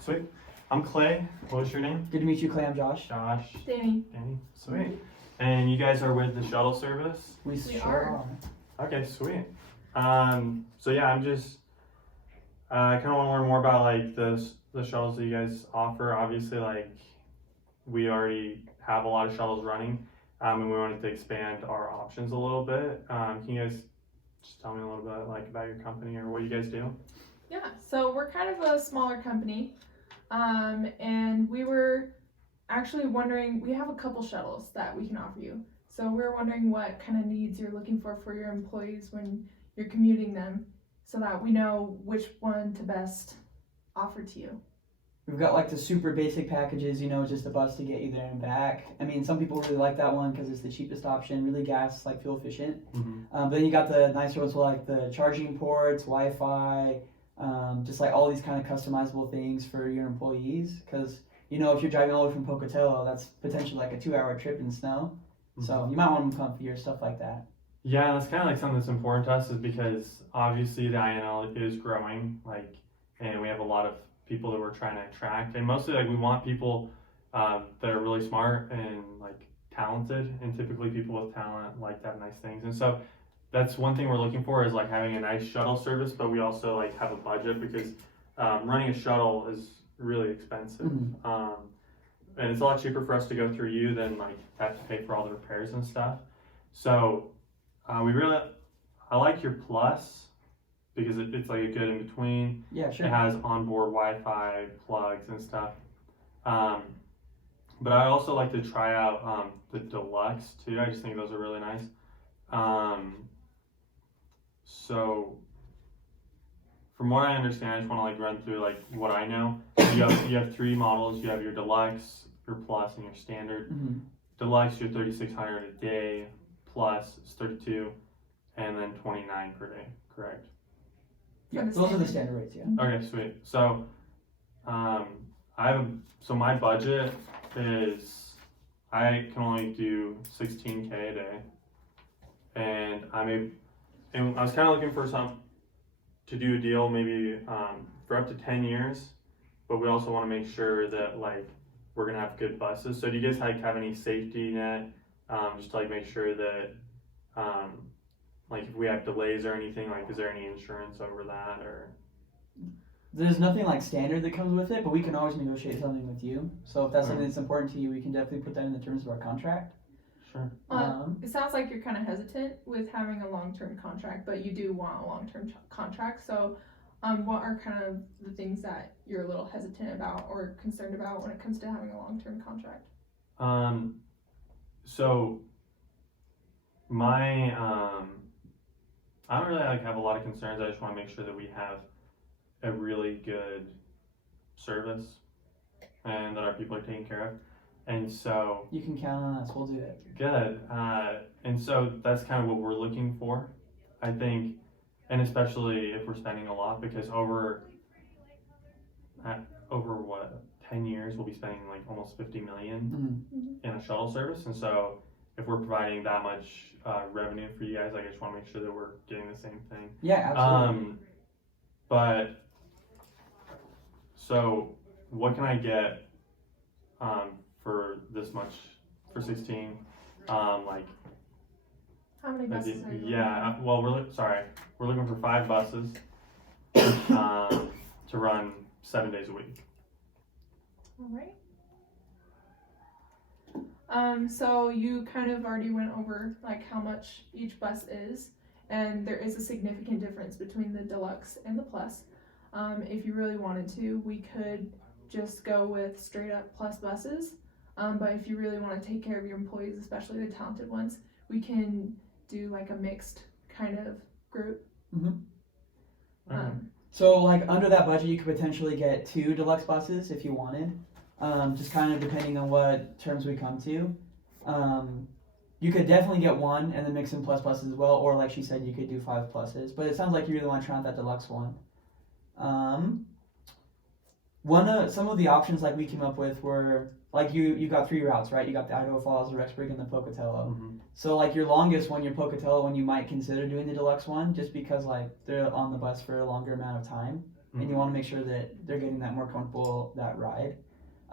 Sweet. I'm Clay. What was your name? Good to meet you, Clay. I'm Josh. Josh. Danny. Sweet. And you guys are with the shuttle service? We sure are. Okay, sweet. So yeah, I'm just kind of want to learn more about like the shuttles that you guys offer. Obviously, like we already have a lot of shuttles running, and we wanted to expand our options a little bit. Can you guys just tell me a little bit like about your company or what you guys do? Yeah, so we're kind of a smaller company, and we were actually wondering, we have a couple shuttles that we can offer you. So we're wondering what kind of needs you're looking for your employees when you're commuting them, so that we know which one to best offer to you. We've got like the super basic packages, just a bus to get you there and back. I mean, some people really like that one because it's the cheapest option, really gas, like fuel efficient. Mm-hmm. But then you got the nicer ones with like the charging ports, Wi-Fi, just like all these kind of customizable things for your employees. Because, if you're driving all the way from Pocatello, that's potentially like a 2-hour trip in snow. Mm-hmm. So you might want them comfy or stuff like that. Yeah, that's kind of like something that's important to us is because obviously the INL is growing, and we have a lot of people that we're trying to attract, and mostly we want people that are really smart and talented, and typically people with talent like to have nice things, and so that's one thing we're looking for is having a nice shuttle service, but we also have a budget because running a shuttle is really expensive. Mm-hmm. And it's a lot cheaper for us to go through you than have to pay for all the repairs and stuff. So I like your Plus because it's a good in between. Yeah, sure. It has onboard Wi-Fi plugs and stuff. But I also like to try out the Deluxe too. I just think those are really nice. So from what I understand, I just want to run through what I know. You have 3 models. You have your Deluxe, your Plus, and your Standard. Mm-hmm. Deluxe, you're $3,600 a day. Plus is $32, and then $29 per day. Correct? Yeah, those are the standard rates. Yeah. Okay, sweet. So, my budget is I can only do $16K a day, and I was kind of looking for to do a deal maybe for up to 10 years, but we also want to make sure that we're gonna have good buses. So do you guys have any safety net just to make sure that if we have delays or anything, is there any insurance over that or? There's nothing standard that comes with it, but we can always negotiate something with you. So if that's something that's important to you, we can definitely put that in the terms of our contract. Sure. It sounds like you're kind of hesitant with having a long-term contract, but you do want a long-term contract. So what are kind of the things that you're a little hesitant about or concerned about when it comes to having a long-term contract? So I don't really have a lot of concerns. I just want to make sure that we have a really good service and that our people are taken care of. And so you can count on us. We'll do it. Good. And so that's kind of what we're looking for, I think, and especially if we're spending a lot, because over 10 years we'll be spending almost $50 million in a shuttle service, and so if we're providing that much revenue for you guys, I just want to make sure that we're getting the same thing. Yeah, absolutely. But so what can I get for this much for 16? How many buses are you Yeah, well we're looking for 5 buses to run 7 days a week. All right. So you kind of already went over how much each bus is, and there is a significant difference between the Deluxe and the Plus. If you really wanted to, we could just go with straight up Plus buses. But if you really want to take care of your employees, especially the talented ones, we can do a mixed kind of group. Mm-hmm. So under that budget, you could potentially get 2 Deluxe buses if you wanted. Just kind of depending on what terms we come to. You could definitely get 1 and then mix in Plus buses as well, or like she said, you could do 5 pluses. But it sounds like you really want to try out that Deluxe one. Some of the options we came up with were you got 3 routes, right? You got the Idaho Falls, the Rexburg, and the Pocatello. Mm-hmm. So your longest one, your Pocatello one, you might consider doing the Deluxe one just because they're on the bus for a longer amount of time. and you want to make sure that they're getting that more comfortable that ride.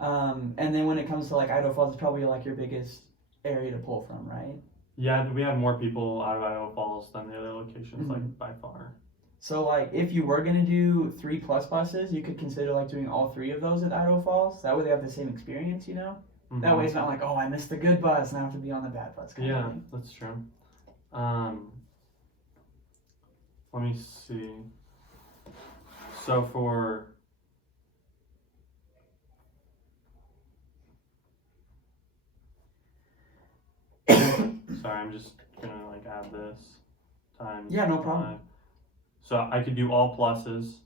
And then when it comes to like Idaho Falls, it's probably like your biggest area to pull from, right? Yeah, we have more people out of Idaho Falls than the other locations, like by far. So like if you were gonna do 3+ buses, you could consider like doing all 3 of those at Idaho Falls. That way they have the same experience, you know? Mm-hmm. That way it's not like, oh, I missed the good bus and I have to be on the bad bus. Kind of thing. That's true. Let me see. So for sorry, I'm just gonna like add this times. Yeah, no problem. 5. So I could do all pluses.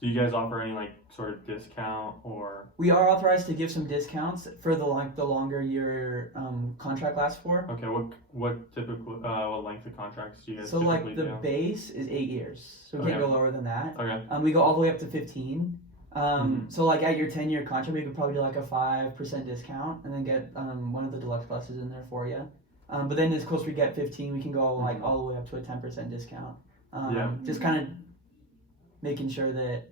Do you guys offer any like sort of discount or? We are authorized to give some discounts for the longer your contract lasts for. Okay, what typically what length of contracts do you guys So typically like the do? base is 8 years, so we can't Okay. go lower than that. Okay. We go all the way up to 15. So like at your 10-year contract, we could probably do like a 5% discount and then get one of the deluxe buses in there for you. But then as close we get 15, we can go like all the way up to a 10% discount. Just kind of making sure that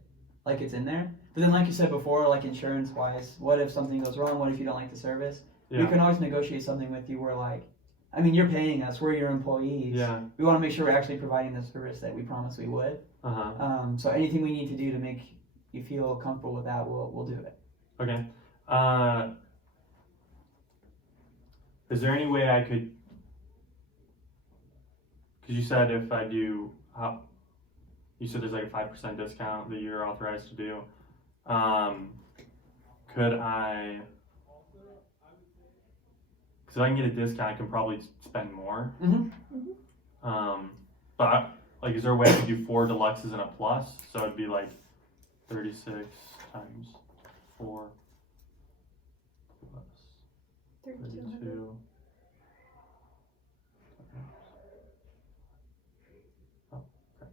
like it's in there. But then like you said before, like insurance wise, what if something goes wrong? What if you don't like the service? Yeah. We can always negotiate something with you where like, I mean, you're paying us, we're your employees. Yeah. We want to make sure we're actually providing the service that we promised we would. So anything we need to do to make you feel comfortable with that, we'll do it. Okay. Is there any way I could? Because you said if I do, you said there's like a 5% discount that you're authorized to do. Could I? Because if I can get a discount, I can probably spend more. But like, is there a way I could do 4 deluxes and a plus? So it'd be like 36 times 4 plus 32. Oh, okay.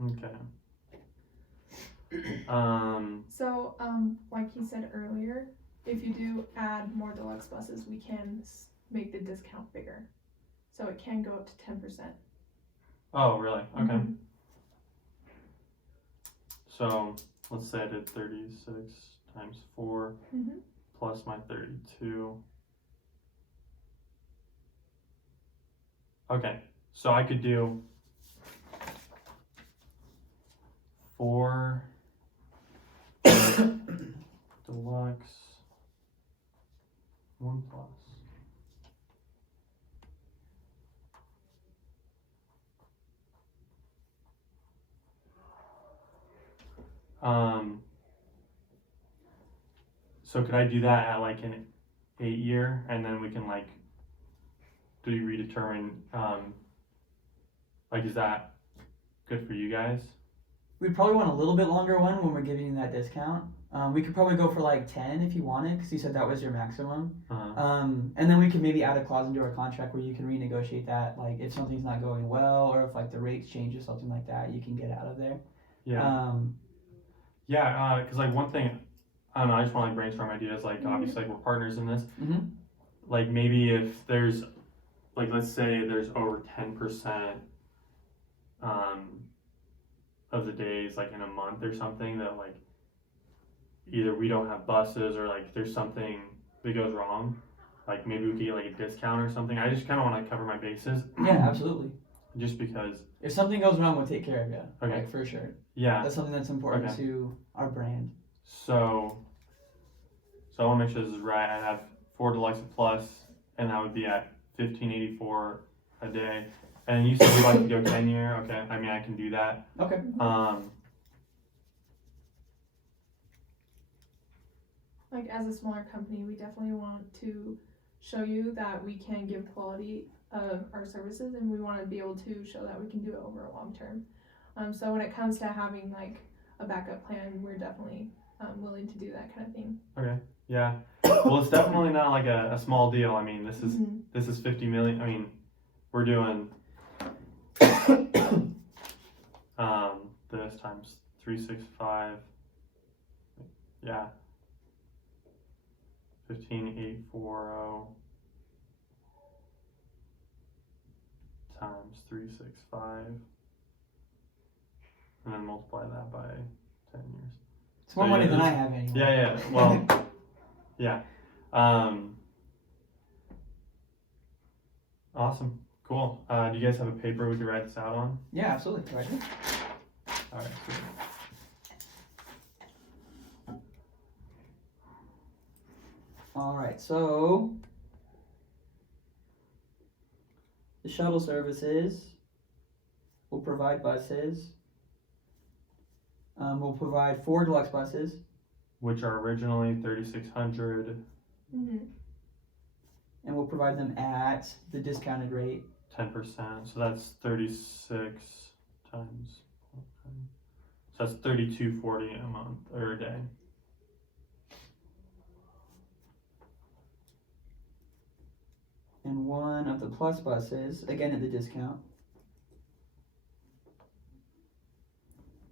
Okay. So, like he said earlier, if you do add more deluxe buses, we can make the discount bigger. So it can go up to 10%. Oh, really? Okay. Mm-hmm. So let's say I did 36 times 4 plus my 32. Okay, so I could do 4 deluxe, 1 plus. So could I do that at like an 8-year, and then we can like redetermine, like, is that good for you guys? We'd probably want a little bit longer one when we're giving you that discount. We could probably go for like 10 if you wanted, because you said that was your maximum. And then we could maybe add a clause into our contract where you can renegotiate that, like if something's not going well or if like the rates change or something like that, you can get out of there. Because like one thing, I don't know, I just want to like brainstorm ideas, like obviously like we're partners in this. Like maybe if there's, like let's say there's over 10% of the days like in a month or something that like either we don't have buses or like there's something that goes wrong, like maybe we could get like a discount or something. I just kind of want to cover my bases. Yeah, absolutely. Just because if something goes wrong, we'll take care of you. Okay. Like for sure. Yeah. That's something that's important to our brand. So I want to make sure this is right. I have 4 deluxe plus, and that would be at $1,584 a day. And you said you'd like to go 10-year. Okay, I mean I can do that. Okay. Like as a smaller company, we definitely want to show you that we can give quality of our services, and we want to be able to show that we can do it over a long term. So when it comes to having like a backup plan, we're definitely willing to do that kind of thing. Okay. Yeah. Well, it's definitely not like a small deal. I mean, this is 50 million. I mean, we're doing This times 365. Yeah. 15,840 times 365, and then multiply that by 10 years. It's more So, money yeah, than I this- have anyway. Yeah. Well, yeah. Awesome. Cool. Do you guys have a paper we could write this out on? Yeah, absolutely. Right here. All right. Sweet. All right, so the shuttle services will provide buses. We'll provide 4 deluxe buses. Which are originally 3,600, Mm-hmm. And we'll provide them at the discounted rate. 10%. So that's 36 times. So that's 3,240 a month or a day. And 1 of the plus buses, again at the discount,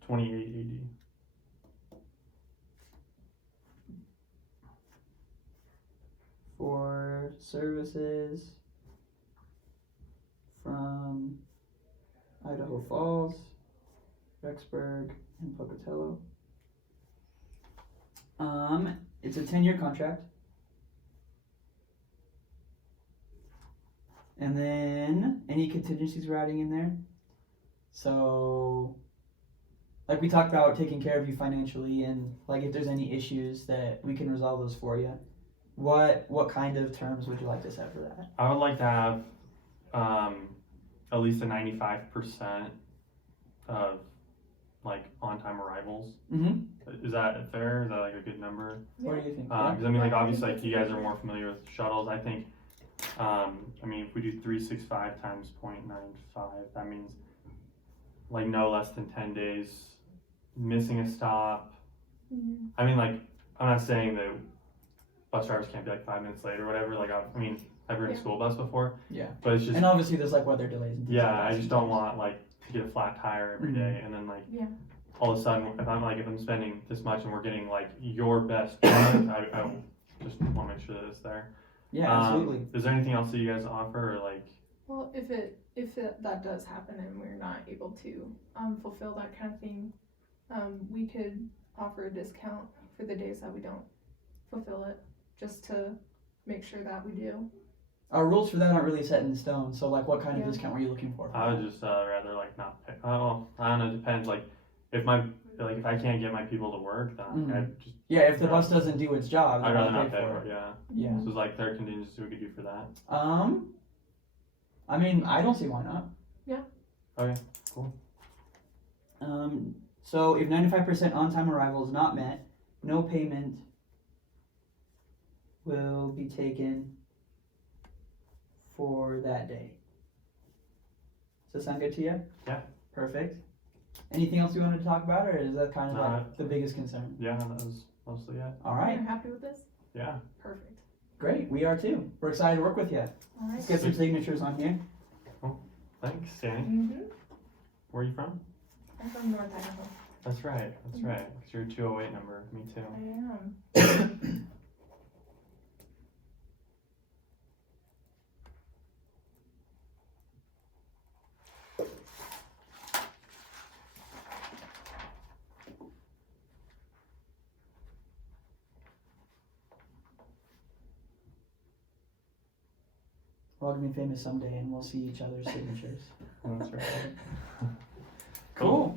2,880. for services from Idaho Falls, Rexburg, and Pocatello. It's a 10-year contract. And then any contingencies we're adding in there. So, like we talked about taking care of you financially, and like if there's any issues that we can resolve those for you. What kind of terms would you like to set for that? I would like to have at least a 95% of like on-time arrivals. Mm-hmm. Is that fair? Is that like a good number? What do you think? Because I mean, like obviously, like you guys are more familiar with shuttles. I think, I mean, if we do 365 times 0.95, that means like no less than 10 days missing a stop. Mm-hmm. I mean, like I'm not saying that bus drivers can't be like 5 minutes late or whatever. Like I mean, I've ridden a school bus before. Yeah. But it's just And obviously there's like weather delays and things like yeah, that I just don't sometimes. want like to get a flat tire every day and then like Yeah. all of a sudden if I'm spending this much and we're getting like your best product, I just want to make sure that it's there. Yeah, absolutely. Is there anything else that you guys offer or like? Well, if that does happen and we're not able to fulfill that kind of thing, we could offer a discount for the days that we don't fulfill it, just to make sure that we do. Our rules for that aren't really set in stone, so like what kind of Yeah. discount were you looking for? I would just rather like not pay. Oh, I don't know. It depends. Like if I can't get my people to work, then I just Yeah, if the bus doesn't do its job, I'd then rather I'll not pay pay for for it. it. Yeah. Yeah. So it's like there contingency we could do for that. I mean, I don't see why not. Yeah. Okay. Cool. So if 95% on-time arrival is not met, no payment will be taken for that day. Does that sound good to you? Yeah. Perfect. Anything else you wanted to talk about, or is that kind of No. like the biggest concern? Yeah, that was mostly it. All right, You're happy with this? Yeah. Perfect. great. We are too. We're excited to work with you. All right. Let's get some signatures on here. Thanks, Danny. Mm-hmm. Where are you from? I'm from North Idaho. That's right. That's right. 'Cause you're a 208 number. Me too. I am. We're all gonna be famous someday, and we'll see each other's signatures. That's right. Cool.